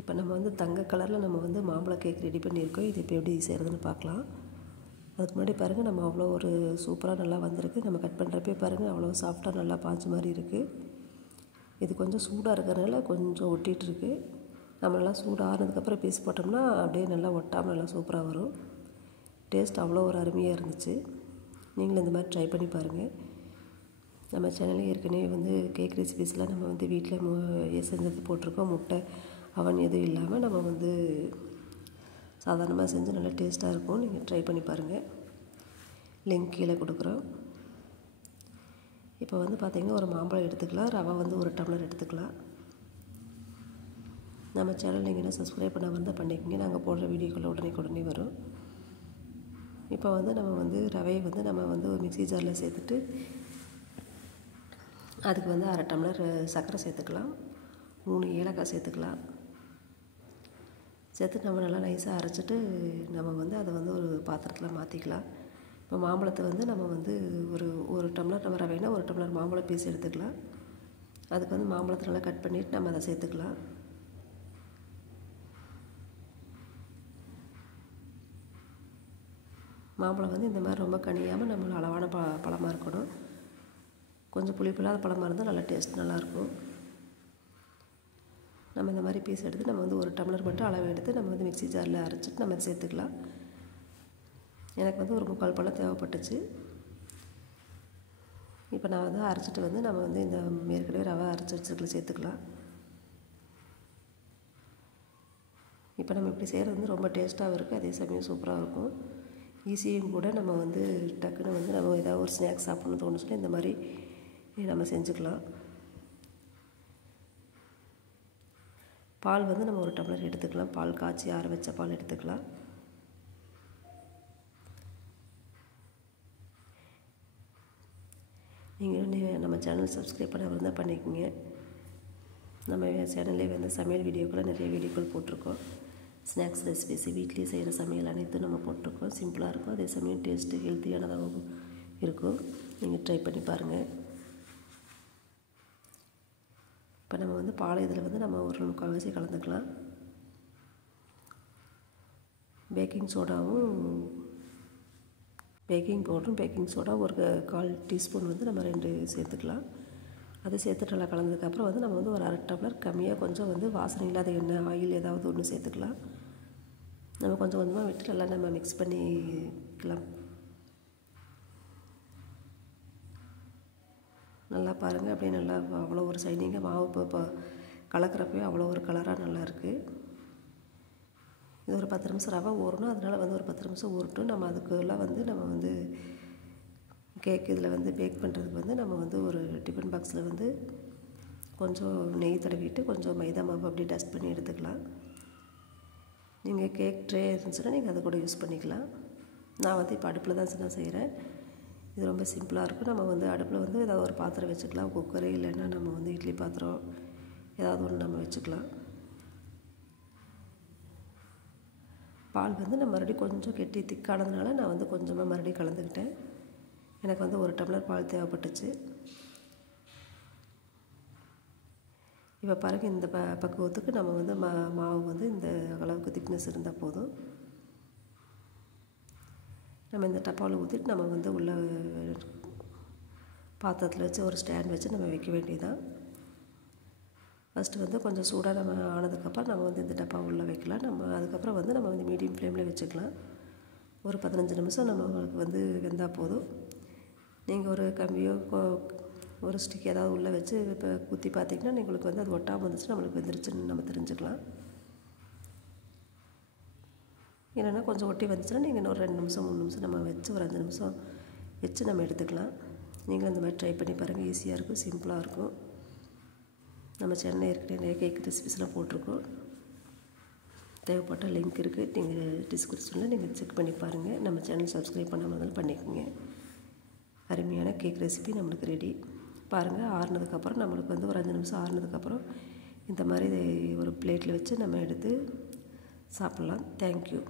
இப்போ நம்ம வந்து தங்க கலரில் நம்ம வந்து மாம்பழ கேக் ரெடி பண்ணியிருக்கோம். இது இப்போ எப்படி செய்கிறதுன்னு பார்க்கலாம். அதுக்கு முன்னாடி பாருங்கள், நம்ம அவ்வளோ ஒரு சூப்பராக நல்லா வந்திருக்கு. நம்ம கட் பண்ணுறப்பே பாருங்கள், அவ்வளோ சாஃப்டாக நல்லா பாஞ்ச மாதிரி இருக்குது. இது கொஞ்சம் சூடாக இருக்கிறதுனால கொஞ்சம் ஒட்டிகிட்ருக்கு. நம்ம நல்லா சூடாக ஆறுனதுக்கப்புறம் பீஸ் போட்டோம்னா அப்படியே நல்லா ஒட்டாமல் நல்லா சூப்பராக வரும். டேஸ்ட் அவ்வளோ ஒரு அருமையாக இருந்துச்சு. நீங்களும் இந்த மாதிரி ட்ரை பண்ணி பாருங்கள். நம்ம சேனலில் ஏற்கனவே வந்து கேக் ரெசிபீஸ்லாம் நம்ம வந்து வீட்டில் செஞ்சது போட்டிருக்கோம். முட்டை அவன் எதுவும் இல்லாமல் நம்ம வந்து சாதாரணமாக செஞ்சு நல்லா டேஸ்ட்டாக இருக்கும். நீங்கள் ட்ரை பண்ணி பாருங்கள். லிங்க் கீழே கொடுக்குறோம். இப்போ வந்து பார்த்திங்கன்னா ஒரு மாம்பழம் எடுத்துக்கலாம். ரவை வந்து ஒரு டம்ளர் எடுத்துக்கலாம். நம்ம சேனல் நீங்கள் என்ன சப்ஸ்கிரைப் பண்ண வந்தால் பண்ணிக்கோங்க. நாங்கள் போடுற வீடியோக்குள்ளே உடனே வரும். இப்போ வந்து நம்ம வந்து ரவையை வந்து நம்ம வந்து ஒரு மிக்ஸி ஜாரில் சேர்த்துட்டு அதுக்கு வந்து அரை டம்ளர் சர்க்கரை சேர்த்துக்கலாம். 3 ஏலக்காய் சேர்த்துக்கலாம். சேர்த்து நம்ம நல்லா நைஸாக அரைச்சிட்டு நம்ம வந்து அதை வந்து ஒரு பாத்திரத்தில் மாற்றிக்கலாம். இப்போ மாம்பழத்தை வந்து நம்ம வந்து ஒரு டம்ளர் நம்ம ரவைனா ஒரு டம்ளர் மாம்பழம் பீஸ் எடுத்துக்கலாம். அதுக்கு வந்து மாம்பழத்தை நல்லா கட் பண்ணிவிட்டு நம்ம அதை சேர்த்துக்கலாம். மாம்பழம் வந்து இந்த மாதிரி ரொம்ப கனியாமல் நம்மளுக்கு அளவான பழமாக இருக்கணும். கொஞ்சம் புளிப்பில்லாத பழமாக இருந்தால் நல்லா டேஸ்ட் நல்லாயிருக்கும். நம்ம இந்த மாதிரி பீஸ் எடுத்து நம்ம வந்து ஒரு டம்ளர் மட்டும் அளவு எடுத்து நம்ம வந்து மிக்ஸி ஜாரில் அரைச்சிட்டு நம்ம சேர்த்துக்கலாம். எனக்கு வந்து ஒரு 3/4 பழம் தேவைப்பட்டுச்சு. இப்போ நான் வந்து அரைச்சிட்டு வந்து நம்ம வந்து இந்த ஏற்கனவே ரவை அரைச்சி வச்சுருக்கல சேர்த்துக்கலாம். இப்போ நம்ம இப்படி செய்கிறது வந்து ரொம்ப டேஸ்ட்டாகவும் இருக்குது, அதே சமயம் சூப்பராக இருக்கும். ஈஸியும் கூட. நம்ம வந்து டக்குன்னு வந்து நம்ம ஏதாவது ஒரு ஸ்நாக்ஸ் சாப்பிட்ணுன்னு தோணுச்சுன்னா இந்த மாதிரி நம்ம செஞ்சுக்கலாம். பால் வந்து நம்ம ஒரு டம்ளர் எடுத்துக்கலாம். பால் காய்ச்சி ஆற வச்ச பால் எடுத்துக்கலாம். நீங்கள் நம்ம சேனல் சப்ஸ்கிரைப் பண்ண இருந்தால் பண்ணிக்கோங்க. நம்ம சேனல்லே வந்து சமையல் வீடியோக்களை நிறைய வீடியோக்கள் போட்டிருக்கோம். ஸ்நாக்ஸ் ரெசிபிஸ் வீட்லேயே செய்கிற சமையல் அனைத்தும் நம்ம போட்டிருக்கோம். சிம்பிளாக இருக்கும், அதே சமயம் டேஸ்ட்டு ஹெல்த்தியானதாகவும் இருக்கும். நீங்கள் ட்ரை பண்ணி பாருங்கள். இப்போ நம்ம வந்து பால் இதில் வந்து நம்ம ஒரு 3/4 கலந்துக்கலாம். பேக்கிங் பவுடரும் பேக்கிங் சோடா ஒரு 1/4 டீஸ்பூன் வந்து நம்ம 2 சேர்த்துக்கலாம். அதை சேர்த்துட்டு நல்லா கலந்ததுக்கப்புறம் வந்து நம்ம வந்து ஒரு அரை டம்ளர் கம்மியாக கொஞ்சம் வந்து வாசனை இல்லாத எண்ணெய் ஆயில் ஏதாவது ஒன்று சேர்த்துக்கலாம். நம்ம கொஞ்சம் கொஞ்சமாக விட்டு நல்லா நம்ம மிக்ஸ் பண்ணிக்கலாம். நல்லா பாருங்கள், அப்படியே நல்லா அவ்வளோ ஒரு சைனிங்காக மாவு இப்போ கலக்கிறப்பவே அவ்வளோ ஒரு கலராக நல்லாயிருக்கு. இது ஒரு 10 நிமிஷம் ரவை ஊறணும். அதனால் வந்து ஒரு 10 நிமிஷம் ஊறட்டும். நம்ம அதுக்குள்ளே வந்து நம்ம வந்து கேக் இதில் வந்து பேக் பண்ணுறதுக்கு வந்து நம்ம வந்து ஒரு டிஃபன் பாக்ஸில் வந்து கொஞ்சம் நெய் தடவிட்டு கொஞ்சம் மைதா மாவு அப்படியே டஸ்ட் பண்ணி எடுத்துக்கலாம். நீங்கள் கேக் ட்ரே இருந்துச்சுன்னா நீங்கள் அதை கூட யூஸ் பண்ணிக்கலாம். நான் வந்து இப்போ அடுப்பில் தான் நான் செய்கிறேன். இது ரொம்ப சிம்பிளாக இருக்கும். நம்ம வந்து அடுப்பில் வந்து ஏதாவது ஒரு பாத்திரம் வச்சுக்கலாம். குக்கரு இல்லைன்னா நம்ம வந்து இட்லி பாத்திரம் ஏதாவது ஒன்று நம்ம வச்சுக்கலாம். பால் வந்து நான் மறுபடியும் கொஞ்சம் கெட்டி திக்கானதுனால நான் வந்து கொஞ்சமாக மறுபடியும் கலந்துக்கிட்டேன். எனக்கு வந்து ஒரு டம்ளர் பால் தேவைப்பட்டுச்சு. இப்போ பாருங்கள், இந்த பக்குவத்துக்கு நம்ம வந்து மாவு வந்து இந்த அளவுக்கு திக்னஸ் இருந்தால் போதும். நம்ம இந்த டப்பாவில் ஊற்றிட்டு நம்ம வந்து உள்ள பாத்திரத்தில் வச்சு ஒரு ஸ்டாண்ட் வச்சு நம்ம வைக்க வேண்டியதான். ஃபஸ்ட்டு வந்து கொஞ்சம் சூடாக நம்ம ஆனதுக்கப்புறம் நம்ம வந்து இந்த டப்பா உள்ளே வைக்கலாம். நம்ம அதுக்கப்புறம் வந்து நம்ம வந்து மீடியம் ஃப்ளேமில் வச்சுக்கலாம். ஒரு 15 நிமிஷம் நம்மளுக்கு வந்து வெந்தால் போதும். நீங்கள் ஒரு கம்பியோ ஒரு ஸ்டிக் ஏதாவது உள்ளே வச்சு இப்போ குத்தி பார்த்திங்கன்னா உங்களுக்கு வந்து அது ஒட்டாமல் வந்துச்சு, நம்மளுக்கு வெந்துருச்சுன்னு நம்ம தெரிஞ்சுக்கலாம். இல்லைன்னா கொஞ்சம் ஒட்டி வந்துச்சுன்னா நீங்கள் இன்னொரு 2 நிமிஷம் 3 நிமிஷம் நம்ம வச்சு ஒரு 5 நிமிஷம் வச்சு நம்ம எடுத்துக்கலாம். நீங்களும் இந்த மாதிரி ட்ரை பண்ணி பாருங்கள். ஈஸியாக இருக்கும், சிம்பிளாக இருக்கும். நம்ம சேனலில் ஏற்கனவே நிறைய கேக் ரெசிபிஸ்லாம் போட்டிருக்கோம். தேவைப்பட்ட லிங்க் இருக்குது, நீங்கள் டிஸ்கிரிப்ஷனில் நீங்கள் செக் பண்ணி பாருங்கள். நம்ம சேனல் சப்ஸ்கிரைப் பண்ணாமல் இருந்தாலும் பண்ணிக்கோங்க. அருமையான கேக் ரெசிபி நம்மளுக்கு ரெடி. பாருங்கள், ஆறுனதுக்கப்புறம் நம்மளுக்கு வந்து ஒரு 5 நிமிஷம் ஆறுனதுக்கப்புறம் இந்த மாதிரி ஒரு பிளேட்டில் வச்சு நம்ம எடுத்து சாப்பிட்லாம். தேங்க்யூ.